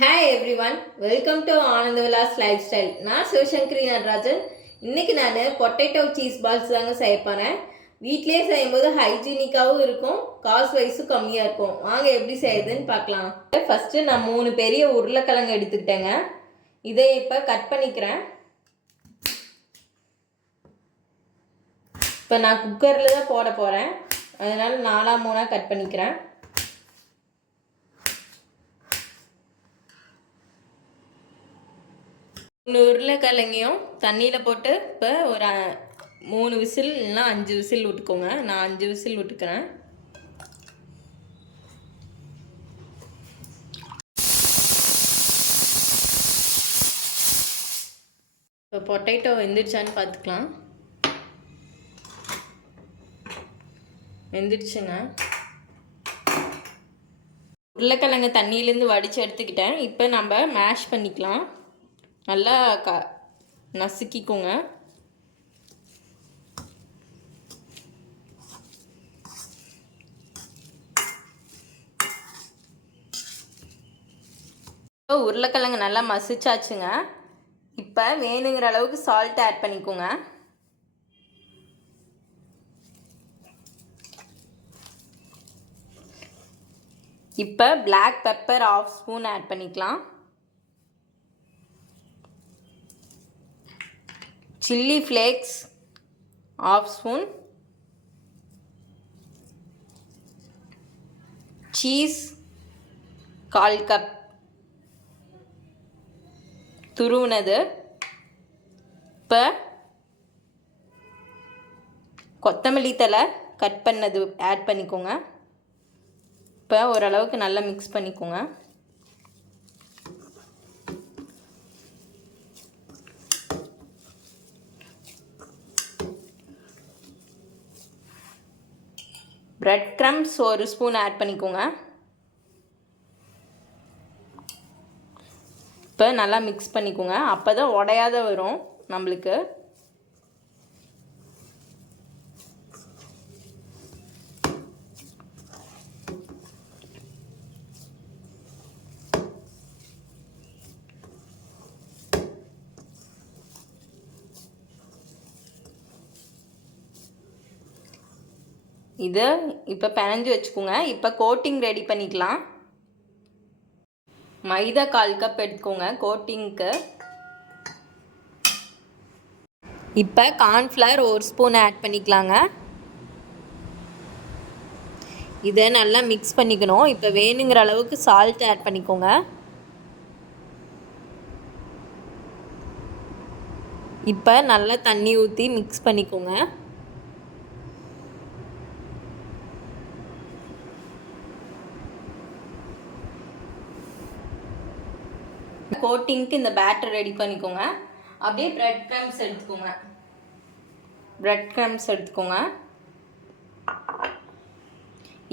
Hi every one, welcome to Ananda Vilas life style. நான் சிவசங்கரி நடராஜன். இன்றைக்கி நான் பொட்டேட்டோ சீஸ் பால்ஸ் தாங்க செய்ய போகிறேன். வீட்டிலே செய்யும்போது ஹைஜீனிக்காகவும் இருக்கும், காஸ்ட் வைஸும் கம்மியாக இருக்கும். வாங்க எப்படி செய்யுதுன்னு பார்க்கலாம். ஃபஸ்ட்டு நான் 3 பெரிய உருளைக்கிழங்கு எடுத்துக்கிட்டேங்க. இதை இப்போ கட் பண்ணிக்கிறேன். இப்போ நான் குக்கரில் தான் போட போகிறேன், அதனால் 4-3 கட் பண்ணிக்கிறேன். உருளைக்கிழங்கையும் தண்ணியில் போட்டு இப்போ ஒரு 3 விசில் இல்லைனா 5 விசில் விட்டுக்கோங்க. நான் 5 விசில் விட்டுக்கிறேன். இப்போ பொட்டேட்டோ வெந்துடுச்சான்னு பார்த்துக்கலாம். வெந்துடுச்சுங்க. உருளைக்கிழங்கு தண்ணியிலேருந்து வடித்து எடுத்துக்கிட்டேன். இப்போ நம்ம மேஷ் பண்ணிக்கலாம். நல்லா நசுக்கிக்கோங்க. உருளைக்கிழங்கு நல்லா மசிச்சாச்சுங்க. இப்போ வேணுங்கிற அளவுக்கு சால்ட் ஆட் பண்ணிக்கோங்க. இப்போ பிளாக் பெப்பர் 1/2 ஸ்பூன் ஆட் பண்ணிக்கலாம். Chilli flakes 1/2 spoon. Cheese 1/4 cup துருவுனது. இப்போ கொத்தமல்லி தழை கட் பண்ணது ஆட் பண்ணிக்கோங்க. இப்போ ஓரளவுக்கு நல்லா மிக்ஸ் பண்ணிக்கோங்க. பிரெட் க்ரம்ஸ் 1 ஸ்பூன் ஆட் பண்ணிக்கோங்க. இப்போ நல்லா மிக்ஸ் பண்ணிக்கோங்க. அப்போ தான் உடையாத வரும் நம்மளுக்கு. இதை இப்போ பிணைஞ்சு வச்சுக்கோங்க. இப்போ கோட்டிங் ரெடி பண்ணிக்கலாம். மைதா 1/4 கப் எடுத்துக்கோங்க கோட்டிங்க்கு. இப்போ கார்ன்ஃப்ளவர் 1 ஸ்பூன் ஆட் பண்ணிக்கலாங்க. இதை நல்லா மிக்ஸ் பண்ணிக்கணும். இப்போ வேணுங்கிற அளவுக்கு சால்ட் ஆட் பண்ணிக்கோங்க. இப்போ நல்லா தண்ணி ஊற்றி மிக்ஸ் பண்ணிக்கோங்க. கோட்டிங்க்கு இந்த பேட்டர் ரெடி பண்ணிக்கோங்க. அப்படியே பிரெட் க்ரம்ஸ் எடுத்துக்கோங்க.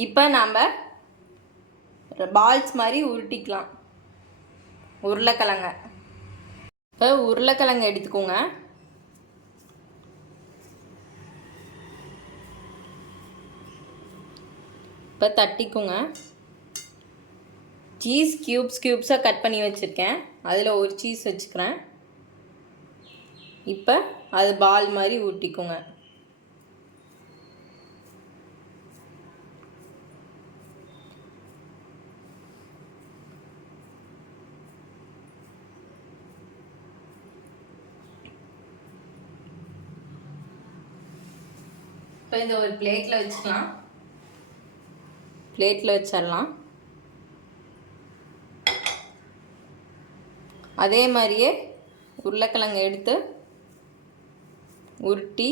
இப்போ நாம் பால்ஸ் மாதிரி உருட்டிக்கலாம் உருளைக்கிழங்க. இப்போ உருளைக்கிழங்கு எடுத்துக்கோங்க. இப்போ தட்டிக்கோங்க. சீஸ் க்யூப்ஸாக கட் பண்ணி வச்சுருக்கேன், அதில் ஒரு சீஸ் வச்சுக்கிறேன். இப்போ அது பால் மாதிரி ஊட்டிக்கோங்க. இப்போ இதை ஒரு பிளேட்டில் வச்சிடலாம். அதே மாதிரியே உருளைக்கிழங்கு எடுத்து உருட்டி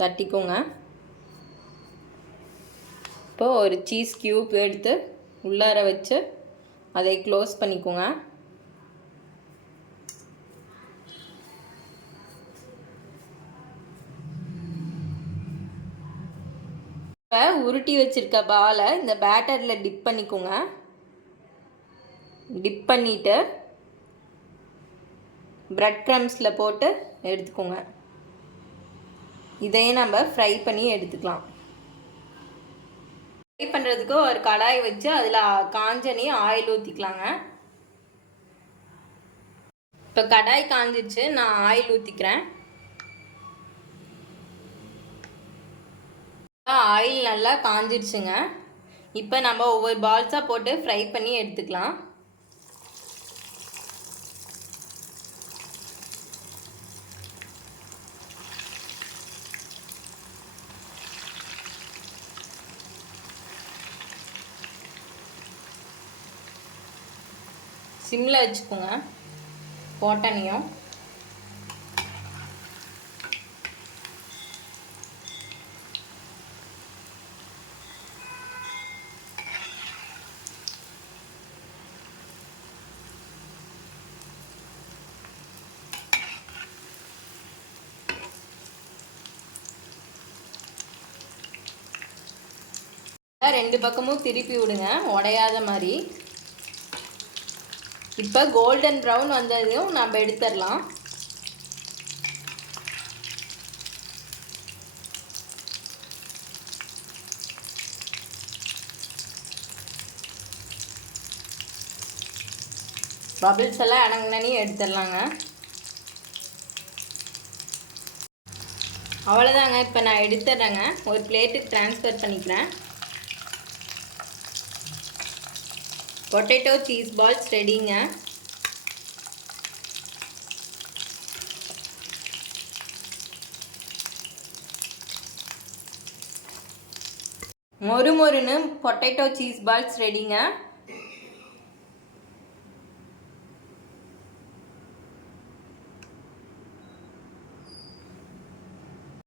தட்டிக்கோங்க. இப்போ ஒரு சீஸ் க்யூப் எடுத்து உள்ளார வச்சு அதை க்ளோஸ் பண்ணிக்கோங்க. இப்போ உருட்டி வச்சுருக்க பாலை இந்த பேட்டரில் டிப் பண்ணிக்கோங்க. டிப் பண்ணிவிட்டு பிரெட் க்ரம்ஸில் போட்டு எடுத்துக்கோங்க. இதையே நம்ம ஃப்ரை பண்ணி எடுத்துக்கலாம். ஃப்ரை பண்ணுறதுக்கு ஒரு கடாய் வச்சு அதில் காஞ்சனி ஆயில் ஊற்றிக்கலாங்க. இப்போ கடாய் காஞ்சிச்சு, நான் ஆயில் ஊற்றிக்கிறேன். ஆயில் நல்லா காஞ்சிடுச்சுங்க. இப்போ நம்ம ஒவ்வொரு பால்ஸாக போட்டு ஃப்ரை பண்ணி எடுத்துக்கலாம். சிம்மில் வச்சுக்கோங்க போட்டனையும். ரெண்டு பக்கமும் திருப்பி விடுங்க, உடையாத மாதிரி. இப்போ கோல்டன் ப்ரௌன் வந்ததையும் நம்ம எடுத்துடலாம். பபிள்ஸ் எல்லாம் அடங்கினே எடுத்துடலாங்க. அவ்வளோதாங்க. இப்போ நான் எடுத்துடுறேங்க, ஒரு பிளேட்டுக்கு ட்ரான்ஸ்ஃபர் பண்ணிக்கிறேன். பொட்டேட்டோ சீஸ் பால்ஸ் ரெடிங்க. மொறு மொறுன்னு பொட்டேட்டோ சீஸ் பால்ஸ் ரெடிங்க.